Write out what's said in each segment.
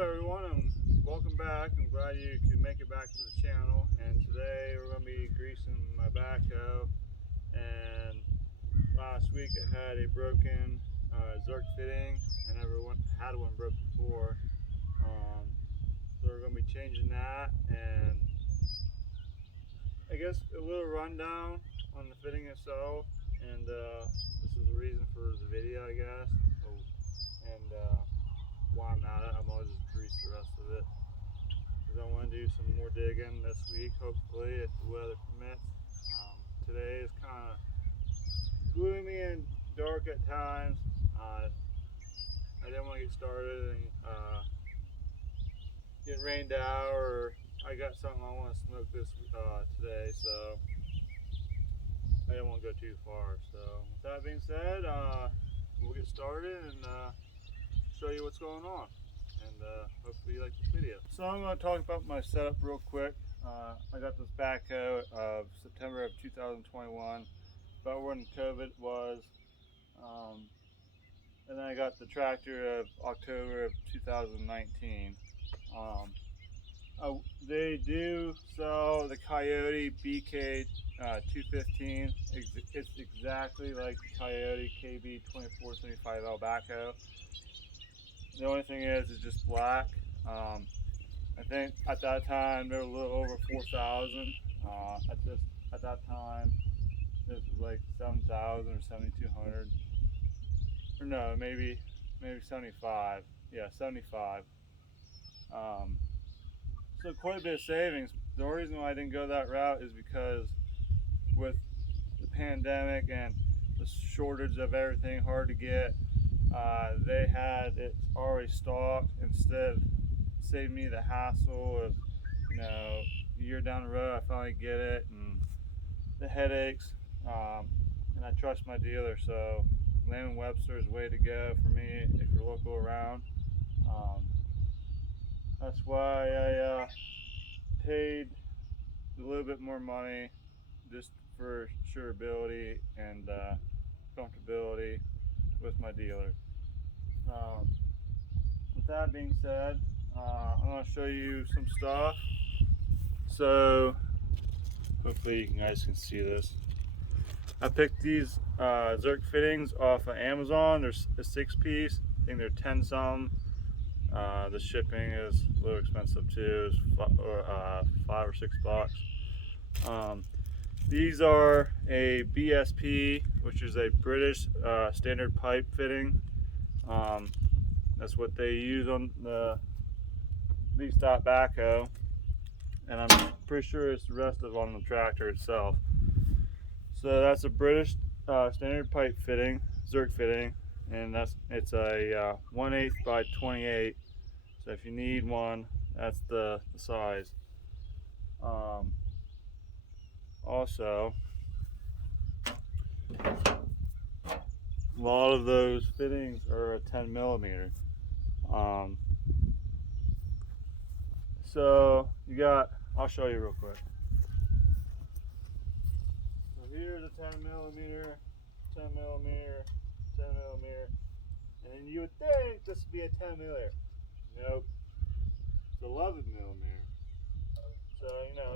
Hello everyone, and welcome back. I'm glad you could make it back to the channel. And today we're going to be greasing my backhoe. And last week I had a broken Zerk fitting. I never had one broke before. So we're going to be changing that, and I guess a little rundown on the fitting itself. And this is the reason for the video, I guess. And why I'm at it. I'm gonna just grease the rest of it because I want to do some more digging this week, hopefully, if the weather permits. Today is kind of gloomy and dark at times. I didn't want to get started and get rained out, or I got something I want to smoke this today, so I didn't want to go too far. So with that being said, we'll get started and show you what's going on, and hopefully you like this video. So I'm going to talk about my setup real quick. I got this backhoe of September of 2021, about when COVID was, and then I got the tractor of October of 2019. They do sell the Kioti BK 215. It's exactly like the Kioti KB 2475L backhoe. The only thing is it's just black. I think at that time they were a little over 4,000. At that time, this was like 7,000 or 7,200, or no, maybe 75. Yeah, 75. So quite a bit of savings. The only reason why I didn't go that route is because with the pandemic and the shortage of everything, hard to get. They had it already stocked. Instead, saved me the hassle of, a year down the road I finally get it, and the headaches. And I trust my dealer, so Lamb & Webster is the way to go for me if you're local around. That's why I paid a little bit more money just for surability and comfortability with my dealer. With that being said, I'm going to show you some stuff. So hopefully you guys can see this. I picked these Zerk fittings off of Amazon. There's a 6-piece. I think they're 10 some. The shipping is a little expensive too. It's $5 or $6. These are a BSP, which is a British standard pipe fitting. That's what they use on the V-stop backhoe, and I'm pretty sure it's the rest of on the tractor itself. So that's a British standard pipe fitting, Zerk fitting, and it's a 1/8 by 28. So if you need one, that's the size. Also, a lot of those fittings are a 10 millimeter. So you got, I'll show you real quick. So here's a 10 millimeter, 10 millimeter, 10 millimeter, and then you would think this would be a 10 millimeter. Nope, it's 11 millimeter. So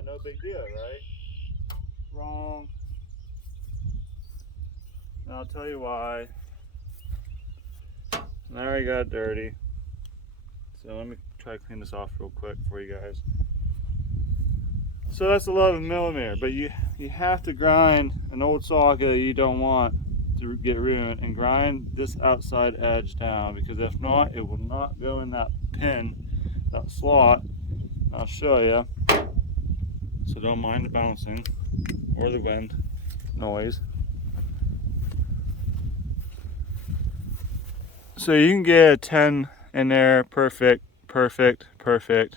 no big deal, right? Wrong. And I'll tell you why. And I already got dirty. So let me try to clean this off real quick for you guys. So that's 11 millimeter, but you have to grind an old socket that you don't want to get ruined, and grind this outside edge down, because if not, it will not go in that pin, that slot. I'll show you. So don't mind the bouncing or the wind noise. So you can get a 10 in there, perfect. The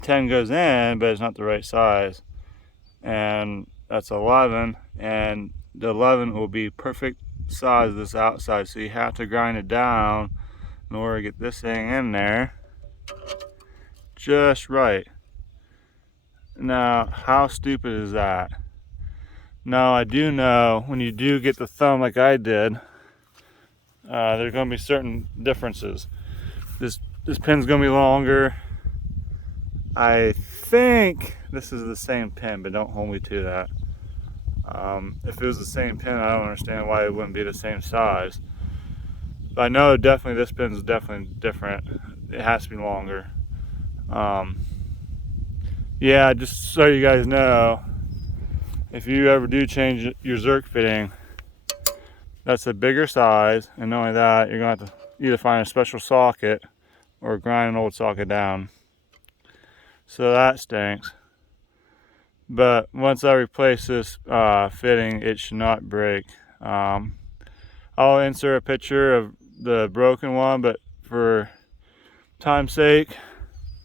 10 goes in, but it's not the right size. And that's 11, and the 11 will be perfect size this outside. So you have to grind it down in order to get this thing in there just right. Now, how stupid is that? Now, I do know when you do get the thumb like I did, there's going to be certain differences. This this pin's gonna be longer. I think this is the same pin, but don't hold me to that. If it was the same pin, I don't understand why it wouldn't be the same size. But I know definitely this pin is definitely different. It has to be longer. Yeah, just so you guys know, if you ever do change your Zerk fitting, that's a bigger size, and not only that, you're gonna have to either find a special socket or grind an old socket down. So that stinks. But once I replace this fitting, it should not break. I'll insert a picture of the broken one, but for time's sake,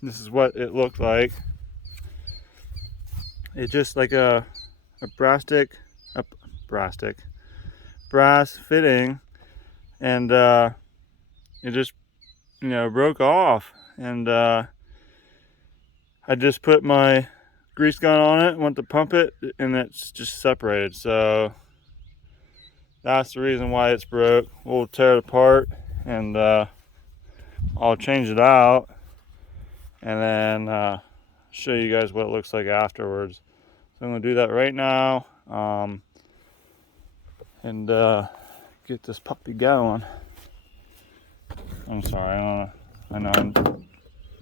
this is what it looked like. It's just like a brass fitting, and it just, you know, broke off. And I just put my grease gun on it, went to pump it, and it's just separated. So that's the reason why it's broke. We'll tear it apart, and I'll change it out, and then show you guys what it looks like afterwards. So I'm gonna do that right now, and get this puppy going. I'm sorry, I know I'm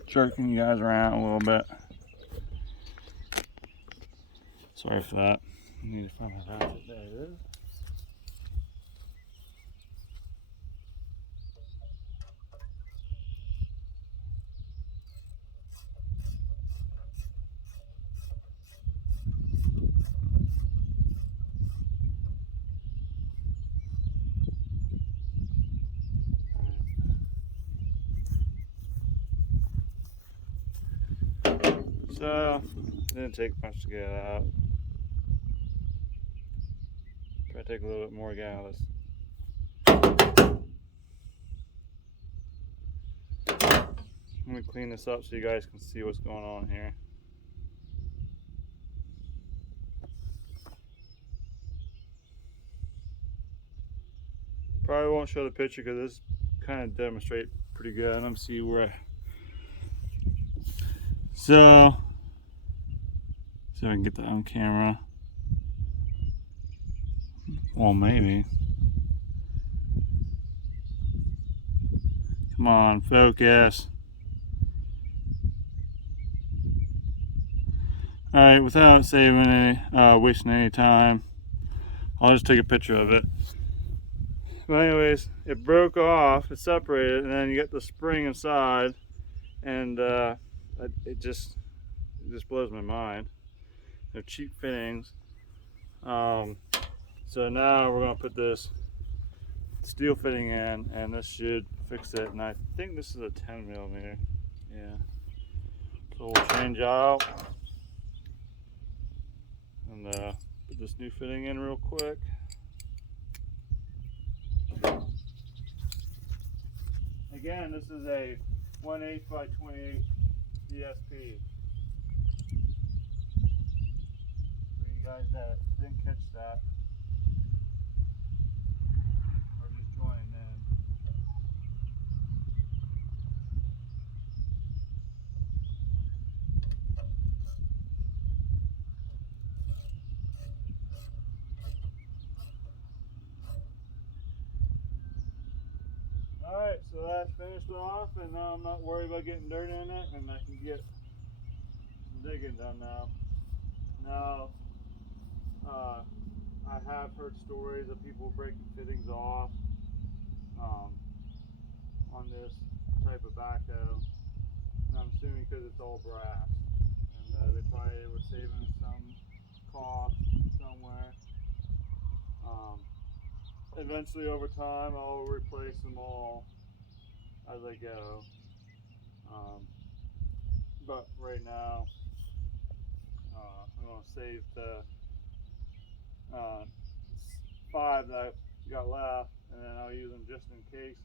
jerking you guys around a little bit. Sorry for that. I need to find my ratchet. There it is. So, it didn't take much to get it out. Probably take a little bit more to get out of this. Let me clean this up so you guys can see what's going on here. Probably won't show the picture because this kind of demonstrate pretty good. Let me see where. So, see if I can get that on camera. Well, maybe. Come on, focus. Alright, without saving any, wasting any time, I'll just take a picture of it. But anyways, it broke off, it separated, and then you get the spring inside, and it just blows my mind. They're cheap fittings. So now we're gonna put this steel fitting in, and this should fix it. And I think this is a 10mm. Yeah. So we'll change out and put this new fitting in real quick. Again, this is a 1/8 by 28 DSP. For you guys that didn't catch that, or just joining in. Alright, so that's finished off, and now I'm not worried about getting dirt in it, and I can get some digging done now. Now, I have heard stories of people breaking fittings off on this type of backhoe, and I'm assuming because it's all brass, and they probably were saving some cost somewhere. Eventually, over time, I'll replace them all as I go. But right now, I'm going to save the 5 that I've got left, and then I'll use them just in case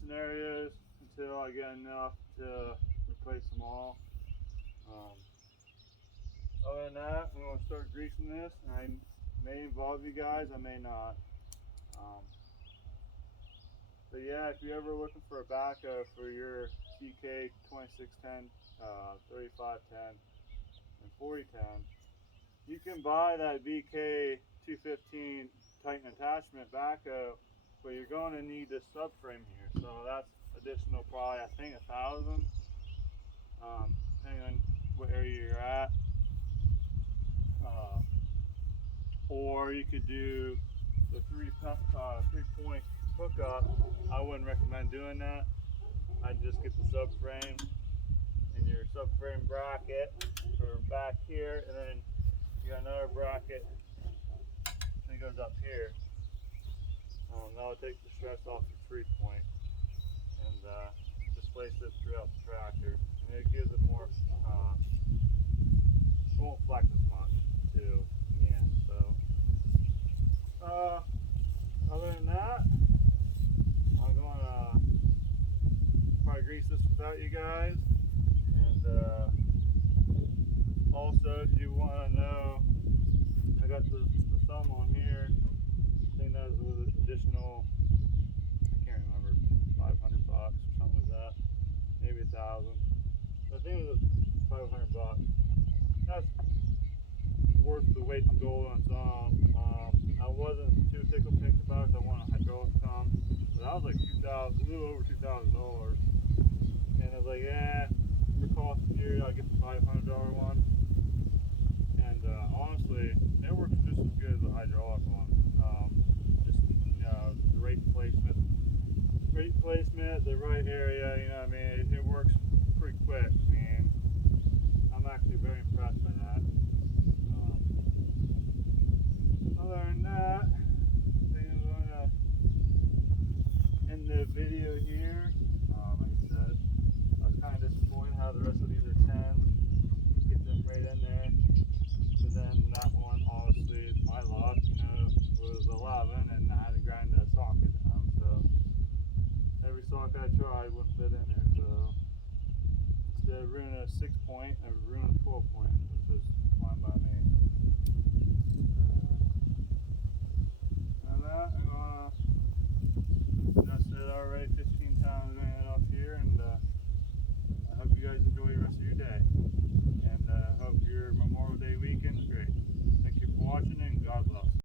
scenarios until I get enough to replace them all. Other than that, I'm going to start greasing this, and I may involve you guys, I may not. But yeah, if you're ever looking for a Backhoe for your CK 2610, 3510, and 4010, you can buy that BK 215 Titan attachment Backhoe, but you're going to need this subframe here. So that's additional, probably I think 1,000, depending on what area you're at. Or you could do the three-point hookup. I wouldn't recommend doing that. I'd just get the subframe and your subframe bracket for back here, and then you got another bracket that goes up here. That'll take the stress off the three-point and displace it throughout the tractor. And it gives it more, it won't flex as much too in the end. So, other than that, I'm gonna probably grease this without you guys. And also, if you want to know, I got the thumb on here. I think that was with additional, I can't remember, $500 or something like that. Maybe 1,000. I think it was $500. That's worth the weight in gold on its own. I wasn't too tickled pink about it. I want a hydraulic thumb, but that was like a little over $2,000. And I was like, yeah, for cost here, I'll get the $500 one. And honestly, it works just as good as the hydraulic one. Just, you know, the right placement, the right area, you know what I mean? It works pretty quick. I mean, I'm actually very impressed by that. Other than that, I think I'm going to end the video here. Like I said, I was kind of disappointed how the rest of these are 10s. Get them right in there. But then that one, honestly, my luck, you know, was 11, and I had to grind that socket down. So every socket I tried wouldn't fit in there. So instead of ruining a 6-point, I ruined a 12-point, which was fine by me. And that, I'm gonna said already 15 times, I'm gonna head off here, and I hope you guys enjoy the rest of your day.